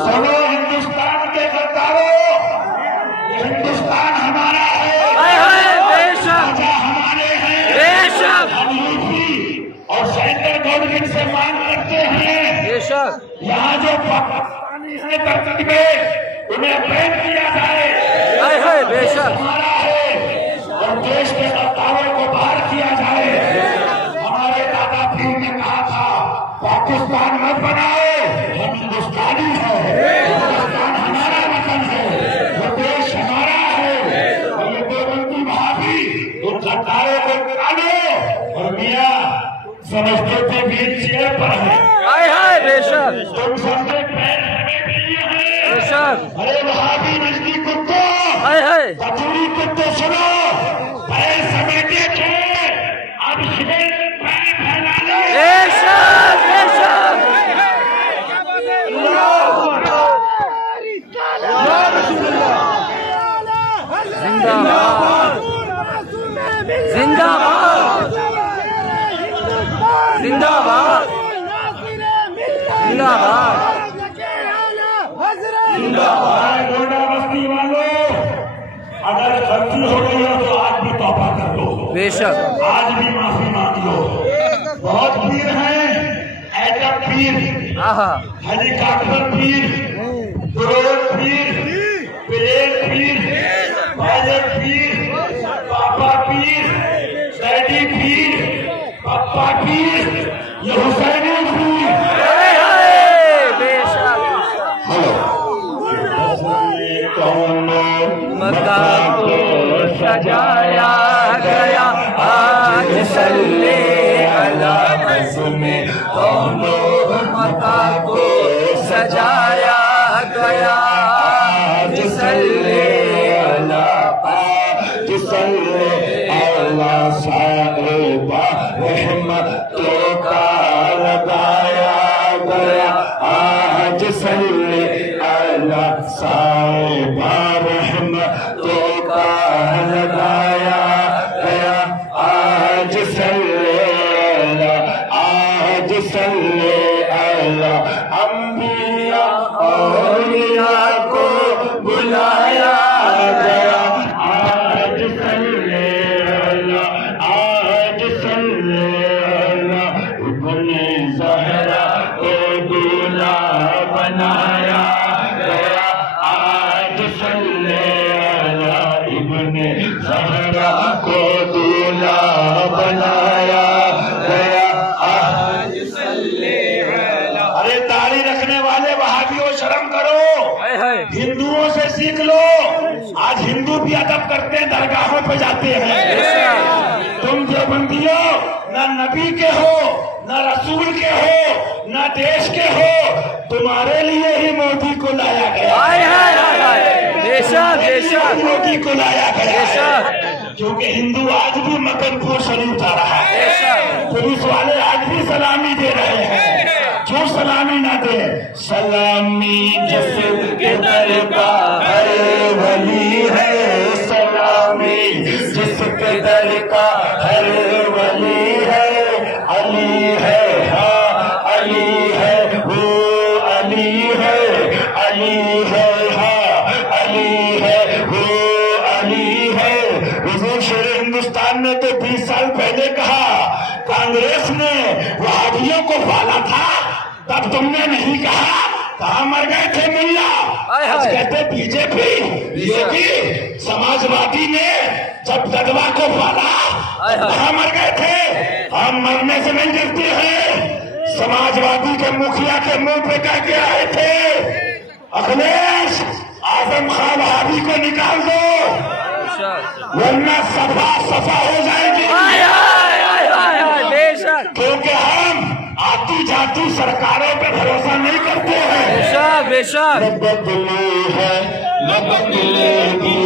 سنو ہندوستان کے غداروں، ہندوستان ہمارا ہے، ہمارے ہیں، اور سینٹر گورنمنٹ سے مانگ کرتے ہیں یہاں جو پاکستانی ہیں دھرتی پہ انہیں بین کیا جائے، ہمارا ہے، اور دیش کے غداروں کو باہر کیا جائے۔ ہمارے دادا پیر نے کہا تھا پاکستان مت بناؤ، ہم ہندوستانی ہیں، ہندوستان ہمارا وطن ہے، یہ دیش ہمارا ہے، اور یہ دیوبندی وہابی ان غداروں کو نکالو۔ اور میاں سمجھتے تھے بھی چیئر پر ہے، تم سمجھے پیر ہمیں بھی ہیں۔ ارے وہابی نجدی کتوں، کچوری کتوں سنو، پیر سمیٹے تھے، اب شیر پیر پھیلا لے۔ گونڈا بستی والوں، اگر غلطی ہو گئی ہو تو آج بھی توبہ کر لو، آج بھی معافی مانگ لو۔ بہت پیر ہیں، ایٹم پیر، ہیلی کاپٹر پیر، ڈرون پیر، پلیٹ پیر، پائلٹ پیر، پاپا پیر، ڈیڈی پیر، پپا پیر، یہ حسینی پیر۔ مکہ کو سجایا گیا آج صلی علی رسول کونوں، مکہ کو سجایا گیا آج صلی علی صاحبہ رحمتوں کا لگایا گیا آج صلی علی صاحبہ رحمتوں کا لگایا گیا آج صلی علی انبیاء اولیاء کو بلایا گیا آج صلی علی ابن زہرا کو دولہا بنایا گیا آج صلی علی ابن زہرا کو دولہا بنایا گیا آج صلی علی۔ ارے داڑھی رکھنے والے وہابیوں شرم کرو، ہندوؤں سے سیکھ لو۔ آج ہندو بھی ادب کرتے ہیں، درگاہوں پہ جاتے ہیں۔ تم دیوبندیوں نہ نبی کے ہو، نہ رسول کے ہو، نہ دیش کے ہو، تمہارے لیے ہی مودی کو لایا گیا، مودی کو لایا گیا، کیونکہ ہندو آج بھی مکن کو شریف جا رہا ہے، پولیس والے آج بھی سلامی دے رہے ہیں، کیوں سلامی نہ دے؟ سلامی جس کے در کا ہر ولی ہے، سلامی جس کے در کا ہر ولی ہے، علی ہے ہاں علی ہے وہ علی ہے، علی ہے ہاں علی ہے وہ علی ہے۔ حضور شیر ہندوستان نے تو 20 سال پہلے کہا، کانگریس نے وہابیوں کو پالا تھا، تب تم نے نہیں کہا، کہاں مر گئے تھے ملا؟ آج کہتے بی جے پی یوگی سماجوادی نے جب جدوا کو پالا کہاں مر گئے تھے؟ ہم مرنے سے نہیں ڈرتے ہیں۔ سماجوادی کے مکھیا کے منہ پہ کہہ کے آئے تھے، اکھلیش اعظم خان وہابی کو نکال دو ورنہ صفا ہو جائے گی، کیونکہ ہم آتی جاتی سرکاروں پہ بھروسہ نہیں کرتے ہیں۔ بدلی ہے نہ بدلے گی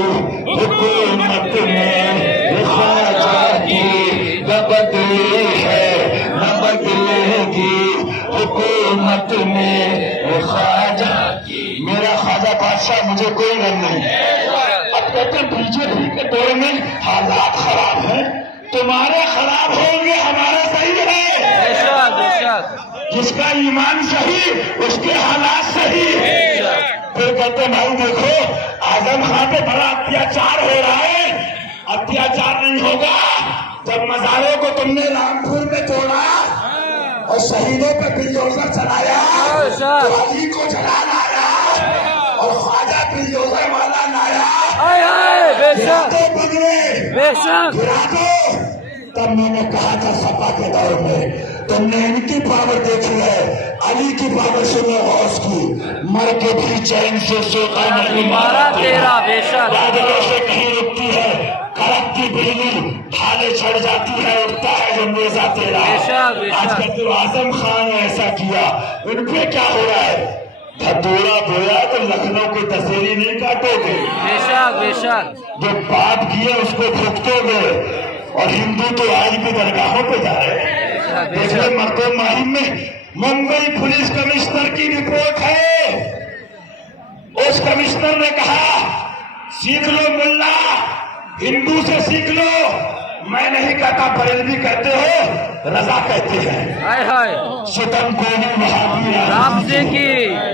حکومت میں خواجہ کی، نہ بدلی ہے نہ بدلے گی حکومت میں خواجہ کی۔ میرا خواجہ بادشاہ مجھے کوئی غم نہیں، اب کہتے بی جے پی کے دور میں حالات خراب تمہارے خراب ہوں گے ہمارے صحیح ہے. جس کا ایمان صحیح اس کے حالات صحیح. پھر کہتے بھائی دیکھو اعظم خان پہ بڑا اتیاچار ہو رہا ہے. اتیاچار نہیں ہوگا جب مزاروں کو تم نے رامپور میں توڑا اور شہیدوں پہ بلڈوزر چلایا تو علی کو جلا لایا اور خواجہ بلڈوزر والا لایا تو پکڑے گرا دو. تب میں نے کہا تھا سپا کے دور میں تم نے ان کی پاور دیکھی ہے, علی کی پاور سنو غوث کی. مر کے بھی چین سے سوتا نہیں مارا تیرا بادلوں سے کہیں رکتی ہے کڑکتی بجلی, ڈھالے چڑھ جاتی ہے اٹھتا ہے جو نیزا تیرا. آج کل تو اعظم خان نے ایسا کیا, ان پہ کیا ہو رہا ہے؟ دھتوڑا بویا تو لکھنؤ کو دسہری نہیں کاٹو گے, جو پاپ کیے اس کو بھگتو گے. اور ہندو تو آج بھی درگاہوں پہ جا رہے ہیں. پچھلے مرتبہ مہم میں ممبئی پولیس کمشنر کی رپورٹ ہے. اس کمشنر نے کہا سیکھ لو ملا, ہندو سے سیکھ لو. میں نہیں کہتا بریلوی کہتے ہو, رضا کہتے ہیں. ستم گولی مہابیر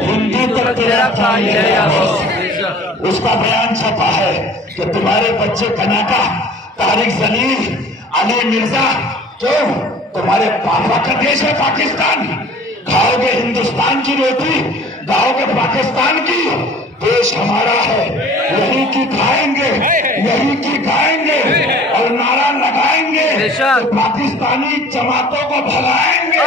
ہندو کا تیرا بھائی ہے. اس کا بیان چھپا ہے کہ تمہارے بچے کناٹا طارق زلیل علی مرزا کیوں تمہارے پاپا کا دیش ہے پاکستان. کھاؤ گے ہندوستان کی روٹی, گاؤ گے پاکستان کی. دیش ہمارا ہے, یہی کی کھائیں گے یہی کی گائیں گے اور نعرہ لگائیں گے تو پاکستانی جماعتوں کو بھگائیں گے.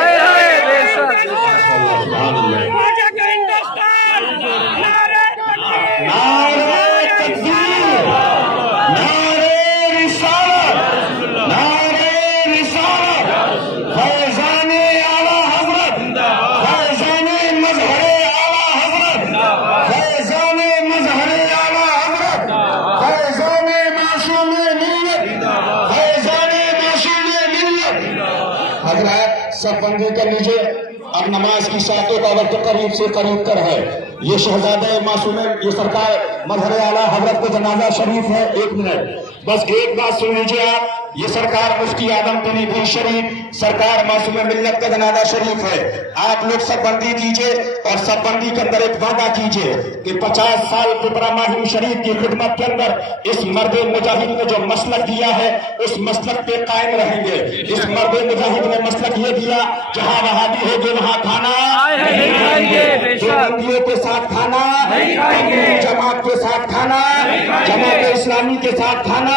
سب بندی کر لیجئے, اب نماز کی ساعتوں کا وقت قریب سے قریب تر ہے. یہ شہزادہ معصوم, یہ سرکار مظہر اعلیٰ حضرت کو جنازہ شریف ہے. 1 منٹ بس ایک بات سن لیجئے آپ. یہ سرکار مفتی اعظم تنیبی شریف سرکار معصوم ملت کا جنازہ شریف ہے. آپ لوگ سب بندی کیجئے اور سب بندی کے اندر ایک وعدہ کیجئے کہ 50 سال پپرا ماہم شریف کی خدمت کے اندر اس مرد مجاہد نے جو مسلک دیا ہے اس مسلک پہ قائم رہیں گے. اس مرد مجاہد نے مسلک یہ دیا جہاں وہابی ہوگے وہاں کھانا, بندیوں کے ساتھ کھانا, جماعت کے ساتھ کھانا, جماعت اسلامی کے ساتھ کھانا,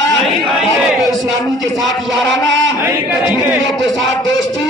دعوت اسلامی کے ساتھ یارانہ, کشمیریوں کے ساتھ دوستی,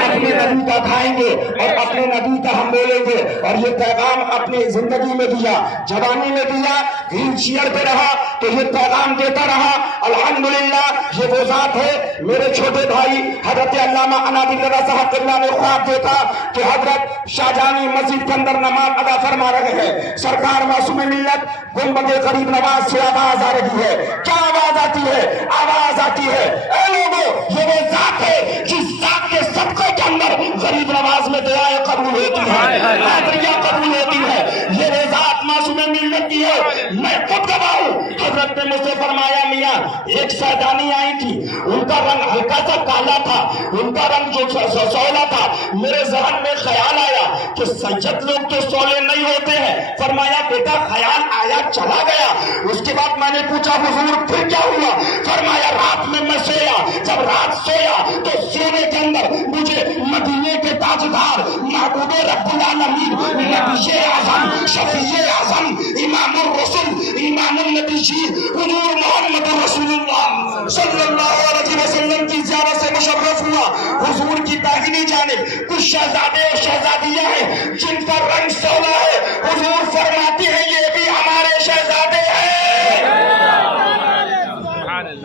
اپنے نبی کا کھائیں گے اور اپنے نبی کا ہم بولیں گے. اور یہ پیغام اپنی زندگی میں دیا, جوانی میں دیا, ویل چیئر پہ رہا تو یہ پیغام دیتا رہا. الحمدللہ یہ وہ ذات ہے. میرے چھوٹے بھائی حضرت علامہ انابی رضا صاحب اللہ نے خواب دیکھا کہ حضرت شاہجہانی مسجد کے اندر نماز ادا فرما رہے ہیں. سرکار معصوم ملت گنبد قریب نماز سے آواز آ رہی ہے. کیا آواز آتی ہے؟ آواز آتی ہے اے لوگوں یہ وہ ذات ہے جس ذات کے صدقے کے اندر غریب نماز میں دعائیں قبول ہوتی ہیں, حاضریاں قبول ہوتی ہیں. یہ وہ ذات معصوم ملت کی ہے. میں خود گواہ ہوں. حضرت نے مجھ سے فرمایا میاں ایک شہزادی آئی تھی, ان کا رنگ ہلکا سا کالا تھا, ان کا رنگ جو سولا تھا. میرے ذہن میں خیال آیا کہ سید لوگ تو سولے نہیں ہوتے ہیں. فرمایا بیٹا خیال آیا چلا گیا. اس کے بعد میں نے پوچھا حضور پھر کیا ہوا؟ فرمایا رات میں میں سویا, جب رات سویا تو سونے کے اندر مجھے مدینے کے تاجدار محبوب رب العالمین نبی اعظم شفیع اعظم امام الرسل امام النبی حضور محمد رسول اللہ صلی اللہ علیہ وسلم کی زیارت سے مشرف ہوا. حضور کی داہنی جانب کچھ شہزادے اور شہزادیاں ہیں جن کا رنگ سونا ہے. حضور فرماتے ہیں یہ بھی ہمارے شہزادے ہیں.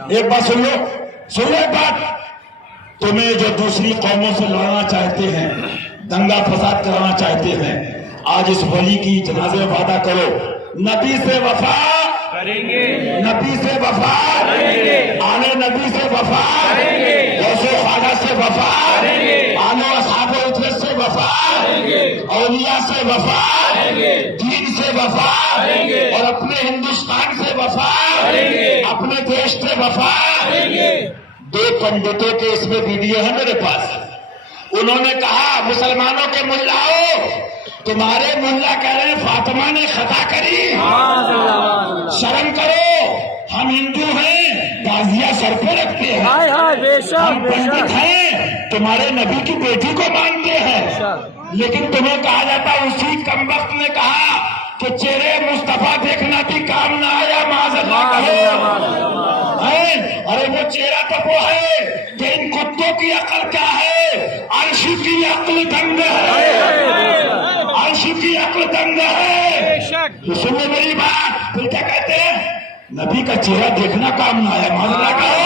ایک بات سن لو ایک بات. تمہیں جو دوسری قوموں سے لڑنا چاہتے ہیں, دنگا فساد کرانا چاہتے ہیں, آج اس ولی کی جنازے وعدہ کرو نبی سے وفا کریں گے, نبی سے وفا کریں گے, آنے نبی سے وفا کریں گے, غوث خواجہ سے وفا کریں گے, آنے اصحاب اطرت سے وفا کریں گے, اولیاء سے وفا کریں گے, دین سے وفا کریں گے, اور اپنے ہندوستان سے وفا کریں گے, اپنے دیش سے وفا کریں گے. دو پنڈتوں کے اس میں ویڈیو ہے میرے پاس. انہوں نے کہا مسلمانوں کے ملاؤ تمہارے ملا کہہ رہے ہیں فاطمہ نے خطا کری, شرم کرو, ہم ہندو ہیں تازیہ سر پہ رکھتے ہیں, ہم پنڈت ہیں تمہارے نبی کی بیٹی کو مانتے ہیں, لیکن تمہیں کہا جاتا اسی کمبخت نے کہا کہ چہرے مصطفیٰ دیکھنا بھی کام نہ آیا معاذ اللہ کہو. ارے وہ چہرہ تو وہ ہے کہ ان کتوں کی عقل کیا ہے, عرش کی عقل دنگ ہے, عرش کی عقل دنگ ہے. سنو میری بات, پھر کیا کہتے ہیں نبی کا چہرہ دیکھنا کام نہ آیا معاذ اللہ کہو.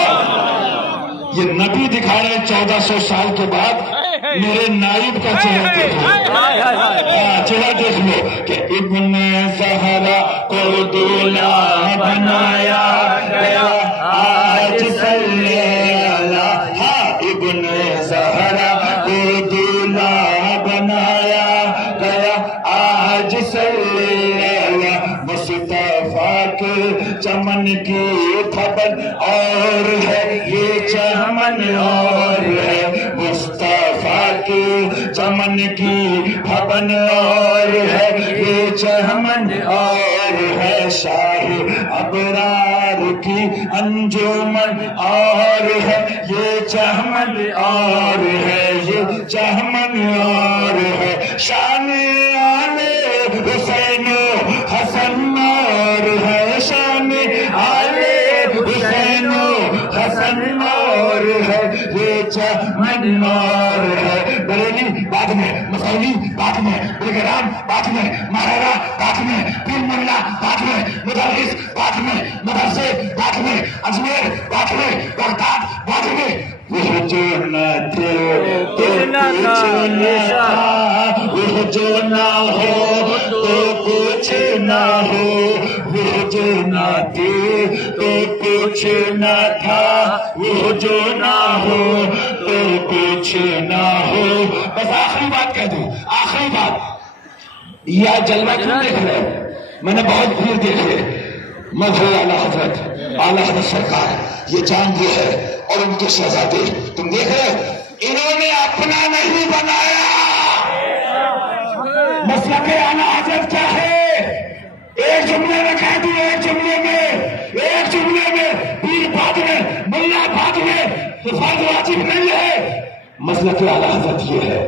یہ نبی دکھا رہے 1400 سال کے بعد میرے نائب کا چہرہ دیکھو, چہرہ دیکھ لو کہ ابن زہرا کو دولہا بنایا گیا آج صلی اللہ. ہاں ابن زہرا کو دولہا بنایا گیا آج صلی اللہ. مصطفیٰ کے چمن کی پھبن اور ہے یہ چمن اور ہے, مصطفیٰ کے چمن کی پھبن اور ہے یہ چمن اور ہے. شاہ ابرار کی انجمن اور ہے یہ چمن اور ہے, یہ چمن اور ہے. شان آلے حسین و حسن اور ہے, شان آلے حسین و حسن اور ہے یہ چمن اور ہے. بریلی بعد میں, مسعودی بعد میں, بلگرام بعد میں, مہرا بعد میں, پیر ملا بعد میں, مدرس بعد میں, مدرسے بعد میں, اجمیر بعد میں, بغداد بعد میں. وہ جو نہ تھے تو کچھ نہ تھا, وہ جو نہ ہو تو کچھ نہ ہو, وہ جو نہ تھے تو کچھ نہ تھا, وہ جو نہ ہو تو کچھ نہ ہو. بس آخری بات کہہ دوں, آخری بات, یہ جلوہ کیوں دیکھ رہے ہیں؟ میں نے بہت بھیڑ دیکھے. مظہر اعلیٰ حضرت, اعلیٰ حضرت سرکار, یہ چاند یہ ہے اور ان کے شہزادے, تم دیکھ رہے انہوں نے اپنا نہیں بنایا. مسلک اعلیٰ حضرت کیا ہے؟ ایک جملے میں کہہ دوں, ایک جملے میں پیر بعد میں, ملا بعد میں, فرض واجب نہیں ہے. مسلک اعلیٰ حضرت یہ ہے,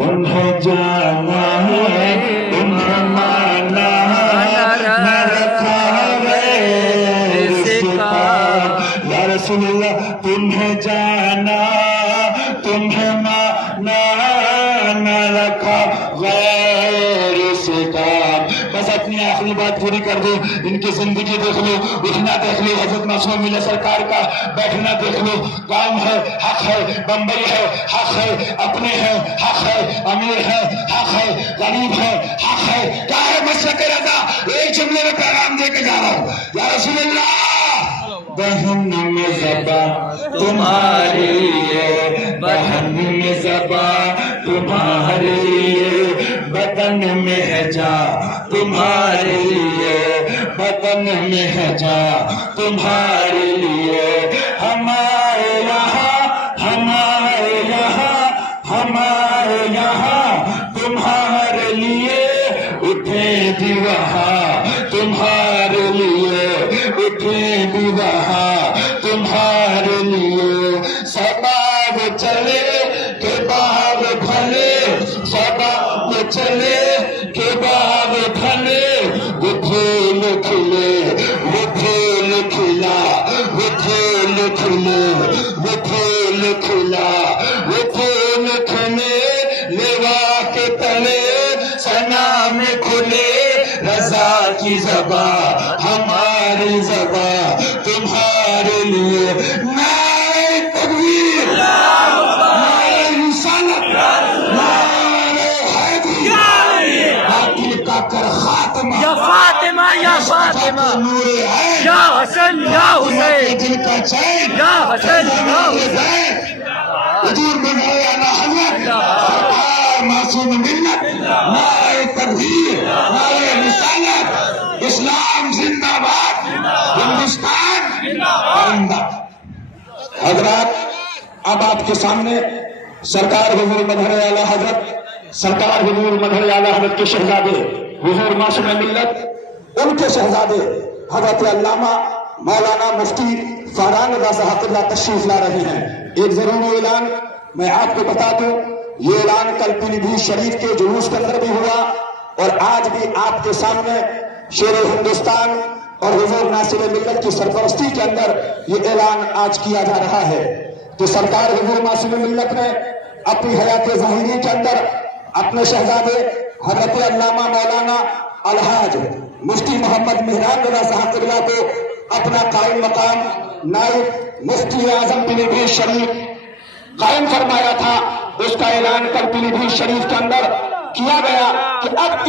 انہیں جانا ہے انہیں مانا نہ رکھا غیر سکار. یا رسول اللہ تمہیں جانا تمہیں مانا نہ رکھا غیر سکار. بس اپنی آخری بات پوری کر دو. ان کی زندگی دیکھ لو, اٹھنا دیکھ لو, حضرت معصوم ملہ سرکار کا بیٹھنا دیکھ لو. کام ہے حق ہے, بمبئی ہے حق ہے, اپنے ہیں حق ہے, امیر ہے حق ہے, غریب ہے حق ہے. کیا ہے مسلک رضا؟ ایک جملے میں پیغام دے کے جا رہا ہوں. یا رسول اللہ بہن میں زباں تمہاری ہے, بہن میں زباں تمہاری ہے, بدن میں ہے جا تمہارے لیے, بدن میں ہے جا تمہارے لیے. ہمارے یہاں ہمارے یہاں ہمارے یہاں تمہارے لیے اٹھے بھی وہاں, تمہارے لیے اٹھے بھی وہاں, تمہارے لیے. سباب چلے کہ باغ پھلے, سباب چلے کہ باغ پھلے, وہ پھول کھلے وہ پھول کھلا, وہ پھول کھلے وہ پھول کھلا, وہ پھول کھلے لیوا کے تلے, ثنا میں کھلے رضا کی زباں, ہماری زباں تمہارے لیے. نعرہ تکبیر, نعرہ رسالت, نعرہ حیدری, باطل کا کر خاتمہ, یا فاطمہ یا فاطمہ, نور ہے یا حسن یا حسین, دل کا چین, یا حسن یا حسین. حضور مولانا حضرت سرکار معصوم ملت, نعرہ تکبیر, نعرہ رسالت, اسلام زندہ باد, ہندوستان زندہ باد. حضرات اب آپ کے سامنے سرکار حضور مظہر اعلیٰ حضرت کے شہزادے حضور معصوم ملت ان کے شہزادے حضرت علامہ مولانا مفتی فاران رضا صاحب اللہ تشریف لا رہے ہیں۔ ایک ضروری اعلان میں آپ کو بتا دوں، یہ اعلان کل پیلی بھیت شریف کے جلوس کے اندر بھی ہوا اور آج بھی آپ کے سامنے شیر ہندوستان اور حضور ناصر ملت کی سرپرستی کے اندر یہ اعلان آج کیا جا رہا ہے۔ تو سرکار حضور ناصر ملت نے اپنی حیات ظاہری کے اندر اپنے شہزادے حضرت علامہ مولانا الحاج مفتی محمد مہران رضا صاحب قبلہ کو اپنا قائم مقام نائب مفتی اعظم پیلی بھیت شریف قائم فرمایا تھا۔ اس کا اعلان کل پیلی بھیت شریف کے اندر کیا گیا کہ اب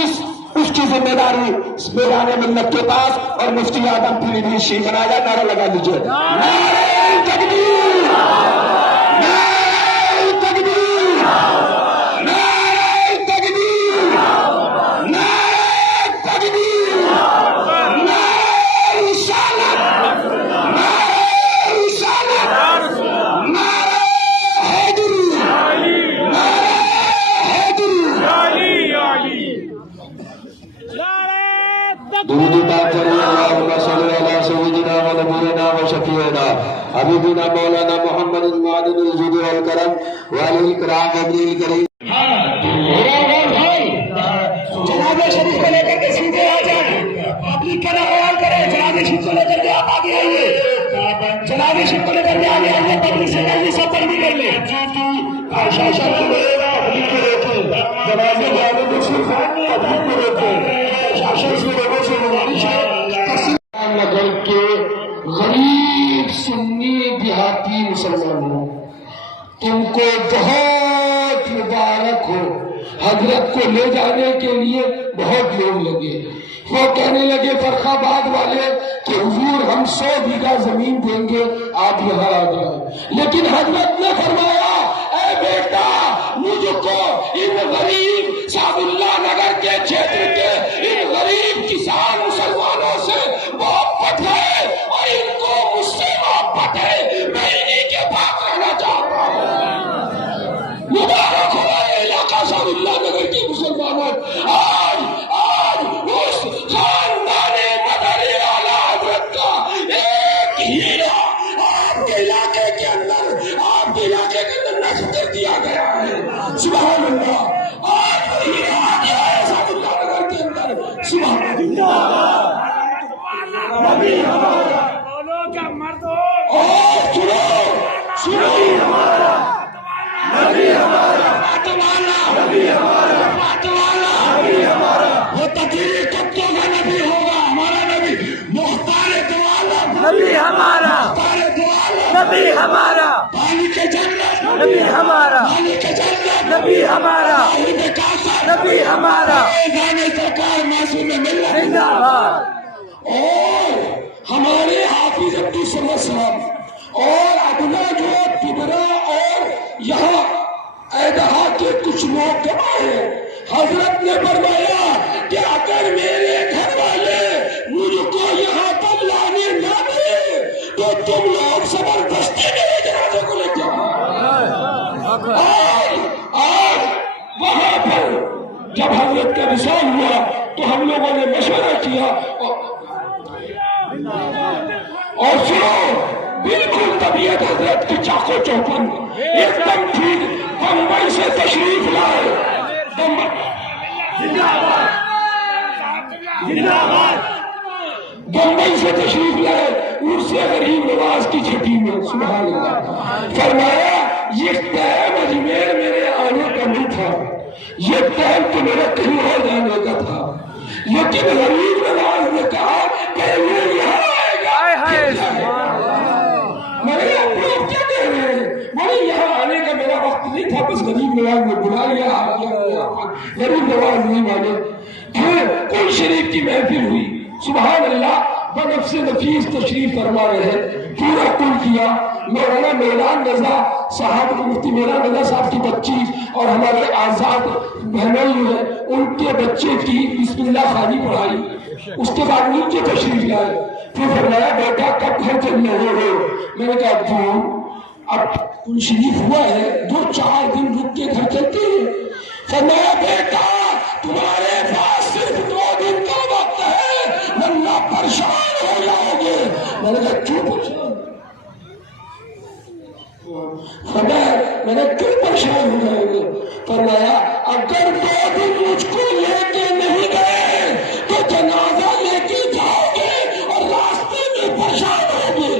اس کی ذمہ داری میدان ملت کے پاس اور مفتی اعظم پیلی بھیت شریف بنایا۔ نعرہ لگا لیجیے، نعرہ تکبیر، نعرہ تکبیر، نعرہ تکبیر، نعرہ تکبیر، نعرہ رسالت، نعرہ رسالت، نعرہ حیدری، نعرہ حیدری۔ درود پاک پڑھیے، اللہم صلی علی سیدنا و نبینا و شفیعنا حبیبنا مولانا محمد المعدن الجود والکرم والہ الکرام وابن الکریم۔ جناب شریف کو لے کر کے سیدھے آ جائیں، پبلک کا نہ خیال کریں، جناب شریف کو لے کر کے آپ آگے آئیے، جناب شریف کو لے کر کے آگے آئیے، پبلک سے کہیں سب تربی کر لیں۔ نگر کے غریب سنی دیہاتی مسلمانوں، تم کو بہت مبارک ہو۔ حضرت کو لے جانے کے لیے بہت لوگ لگے، وہ کہنے لگے فرخ آباد والے کہ حضور ہم 100 بیگھہ زمین دیں گے، آپ یہاں آ جائیں، لیکن حضرت نے فرمایا اے بیٹا مجھ کو ان غریب صاحب اللہ نگر کے چھیتر کے ان غریب کسان مسلمانوں سے محبت ہے اور ان کو مجھ سے محبت ہے، میں انہیں کے پاس رہنا چاہتا ہوں۔ مبارک ہوا یہ علاقہ صاحب اللہ نگر کے مسلمانوں، آج اس خاندان مدنی اعلیٰ حضرت کا ایک ہیرا آپ کے علاقے کے اندر نصب کر دیا گیا ہے۔ سبحان اللہ، آج ہیرا آ گیا ہے صاحب اللہ نگر کے اندر۔ سبحان اللہ، نبی ہمارا اور سنو نبی ہمارا وہ تقریر کتوں کا نبی ہوگا، ہمارا نبی مختار دو عالم، نبی ہمارا، مختار دو عالم، نبی ہمارا، پانی کے جنت، نبی ہمارا، پانی کے جنت، نبی ہمارا، نبی ہمارا، سرکار معصوم ملت زندہ باد۔ اور ہمارے حافظ عبدالصمد اور ادنا جو تبرا اور یہاں ایدہا کے کچھ لوگ جمع ہیں، حضرت نے فرمایا کہ اگر میرے گھر والے مجھ کو یہاں پر لانے نہ دے تو تم لوگ زبردستی میرے جنازے کو لے جاؤ۔ اور وہاں پر جب حضرت کا وصال ہوا تو ہم لوگوں نے مشورہ کیا اور سنو، بالکل طبیعت حضرت کی چاقو چوپن ایک دم ٹھیک، بمبئی سے تشریف لائے، بمبئی سے تشریف لائے اس سے غریب نواز کی چھٹی میں، سبحان اللہ، فرمایا یہ ٹائم اجمیر میرے آنے کا نہیں تھا، یہ ٹائم تو میرا کہیں اور جانے کا تھا، لیکن غریب نواز نے کہا پہلے یہاں آئے گا۔ میں نے آپ لوگ کیا کہہ رہے ہیں؟ میں یہاں آنے کا میرا وقت نہیں تھا، بس غریب نواز نے بلا لیا، آ گیا، غریب نواز نہیں مانے۔ پھر کوئی شریف کی محفل ہوئی، سبحان اللہ، بنفس نفیس تشریف فرما رہے ہیں، پورا کل کیا، مولانا میران رضا صاحب، مفتی میران رضا صاحب کی بچی اور ہمارے آزاد بہنوئی ہیں، ان کے بچے کی بسم اللہ خانی پڑھائی، اس کے بعد نیچے تشریف لائے، پھر فرمایا بیٹا کب گھر چلنے ہو؟ میں نے کہا ابو اب کوئی شریف ہوا ہے 2-4 دن رک کے گھر چلتے ہیں. فرمایا بیٹا تمہارے پاس صرف 2 دن کا وقت ہے ورنہ پریشان ہو جاؤ گے. میں نے کہا کیوں پریشان؟ فرمایا میں نے کیوں پریشان ہو جاؤ گے؟ فرمایا اگر 2 دن مجھ کو لے کے نہیں گئے تو جنازہ لے کے جاؤ گے اور راستے میں پریشان ہو گے.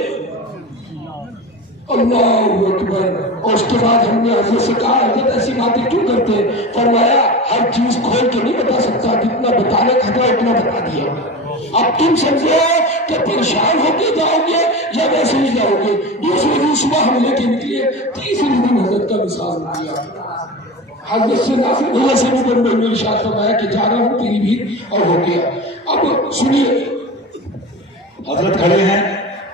اللہ اکبر. اور اس کے بعد ہم نے حضرت سے کہا حضرت ایسی باتیں کیوں کرتے ہیں؟ فرمایا ہر چیز کھول کے نہیں بتا سکتا، جتنا بتانے کا تھا اتنا بتا دیا. اب تم سمجھو کہ پریشان ہو کے جاؤ گے یا ویسے ہی جاؤ گے. دوسرے دن صبح ہم لے کے نکلے، تیسرے دن حضرت کا وصال کیا. حضرت سے ناصر بھیا سے بھی میں نے ارشاد فرمایا کہ جا رہا ہوں تیری بھی، اور ہو گیا. اب سنیے حضرت کھڑے ہیں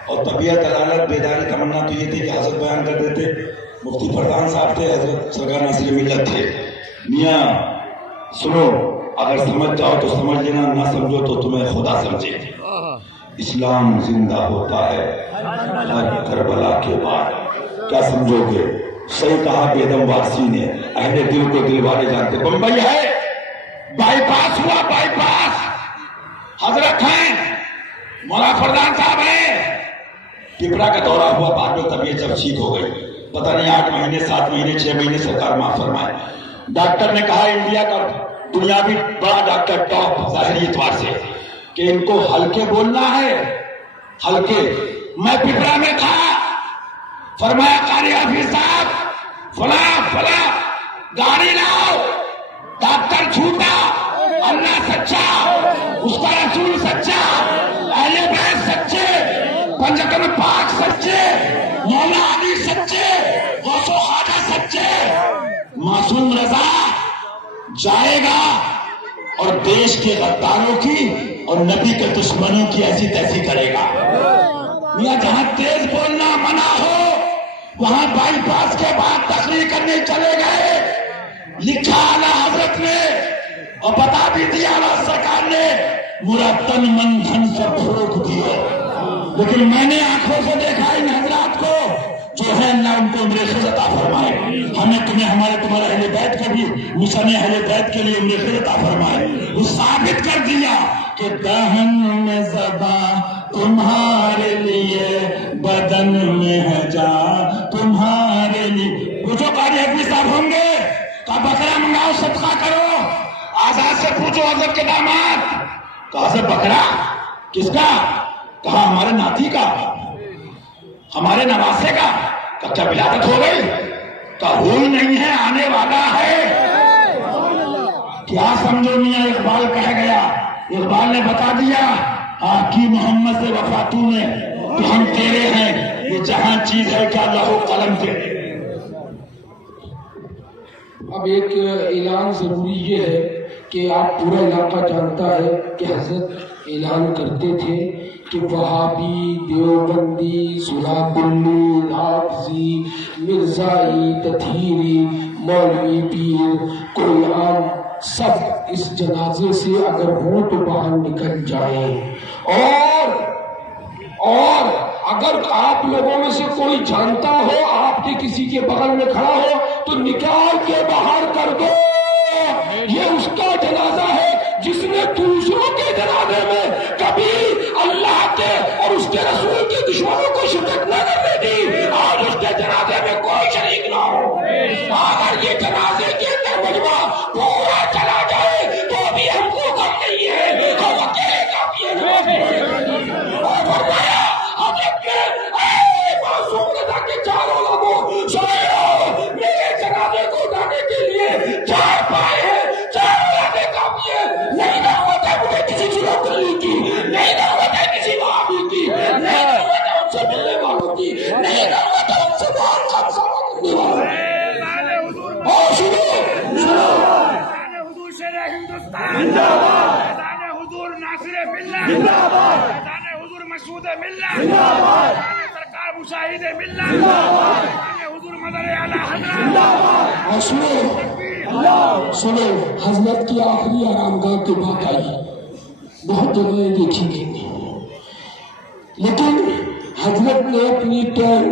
اور طبیعت عدالت بیداری تمنا تو یہ تھی کہ حضرت بیان کر دیتے. مفتی فرزان صاحب تھے، حضرت سرکار ناصر ملت تھے. میاں سنو، اگر سمجھ جاؤ تو سمجھ لینا، نہ سمجھو تو تمہیں خدا سمجھے. اسلام زندہ ہوتا ہے ہر کربلا کے بعد. کیا سمجھو گے؟ صحیح کہا بیدم وارسی نے، اہل دل کو دل والے جانتے. بمبئی ہے، بائی پاس ہوا، بائی پاس حضرت ہیں، مولا فرزان صاحب ہیں. پپرا کا دورہ ہوا، بعد میں طبیعت جب ٹھیک ہو گئی، پتہ نہیں 8 مہینے 7 مہینے 6 مہینے سرکار معاف فرمائے. ڈاکٹر نے کہا انڈیا کا دنیاوی بڑا ڈاکٹر ٹاپ ظاہری اعتبار سے کہ ان کو ہلکے بولنا ہے. ہلکے. میں پپرا میں تھا، فرمایا قاری حافظ صاحب فلاں فلاں گاڑی لاؤ. ڈاکٹر جھوٹا، اللہ سچا، اس کا رسول سچا، اہل بیت سچے، پنجتن پاک سچے، مولا علی سچے، غوث و خواجہ سچے. معصوم رضا جائے گا اور دیش کے غداروں کی اور نبی کے دشمنوں کی ایسی تیسی کرے گا. میاں جہاں تیز بولنا منع ہو وہاں بائی پاس کے بعد تقریر کرنے چلے گئے. لکھا اعلیٰ حضرت نے اور بتا بھی دیا اعلیٰ سرکار نے، مرتن من دھن سب پھونک دیے. لیکن میں نے آنکھوں سے دیکھا ان حضرات کو جو ہے اللہ ان کو عمر خیز عطا فرمائے. ہمیں تمہیں تمہارے اہل بیت کا بھی مشن اہل بیت کے لیے عمر خیز عطا فرمائے. وہ ثابت کر دیا کہ دہن میں زباں تمہارے لیے، بدن میں ہے جان تمہارے لیے. پوچھو قاری حافظ صاحب ہوں گے کہا بکرا منگاؤ صدقہ کرو. آزاد سے پوچھو حضرت کے داماد، کہا سے بکرا کس کا؟ کہا ہمارے ناتی کا، ہمارے نواسے کا. کہا کیا ولادت ہو گئی؟ کہا ہوئی نہیں ہے، آنے والا ہے. کیا سمجھو میاں اقبال کہہ گیا، اقبال نے بتا دیا کی محمد سے وفا تو نے تو ہم تیرے ہیں. یہ جہاں چیز ہے کیا لہو قلم سے. اب ایک اعلان ضروری یہ ہے کہ آپ پورا علاقہ جانتا ہے کہ حضرت اعلان کرتے تھے کہ وہابی، دیوبندی، سلاب دلی، حافظی، مرزائی، تطہیری، مولوی، پیر، کوئی عام، سب اس جنازے سے اگر ہوں تو باہر نکل جائیں. اور اگر آپ لوگوں میں سے کوئی جانتا ہو آپ کے کسی کے بغل میں کھڑا ہو تو نکال کے باہر کر دو. یہ اس کا جنازہ ہے جس نے دوسروں کے جنازے میں کبھی اللہ کے اور اس کے رسول کے دشمنوں کو شرکت نہ کرنے دی. اور اس کے جنازے میں کوئی شریک نہ ہو. اگر یہ جنازے کے اندر مجمع پورا چلا جائے تو بھی ہم کو غم نہیں ہے، ہم اکیلے کافی ہیں. اور فرمایا حضرت نے اے معصوم رضا کے 4 اولادوں سنو، میرے جنازے کو اٹھانے کے لیے 4 پائے ہیں، 4 اولادیں کافی ہیں. نہیں دعوت ہے مجھے کسی چلو کلی کی، نہیں دعوت ہے کسی وہابی کی، نہیں دعوت ہے ان سے ملنے والوں کی، نہیں دعوت ہے ان سے بہت کم سوا کرنے والوں کی. اور سنو حضور شیر ہندوستان زندہ باد، حضور ناصر ملت زندہ باد، حضور مسعود ملت زندہ باد، سرکار مشاہد ملت زندہ باد، حضور مدر اعلی حضرت زندہ باد. اور سنو حضرت کی آخری آرام گاہ کے بعد آئی، بہت جگہیں دیکھی گئی، لیکن حضرت نے اپنی ٹرن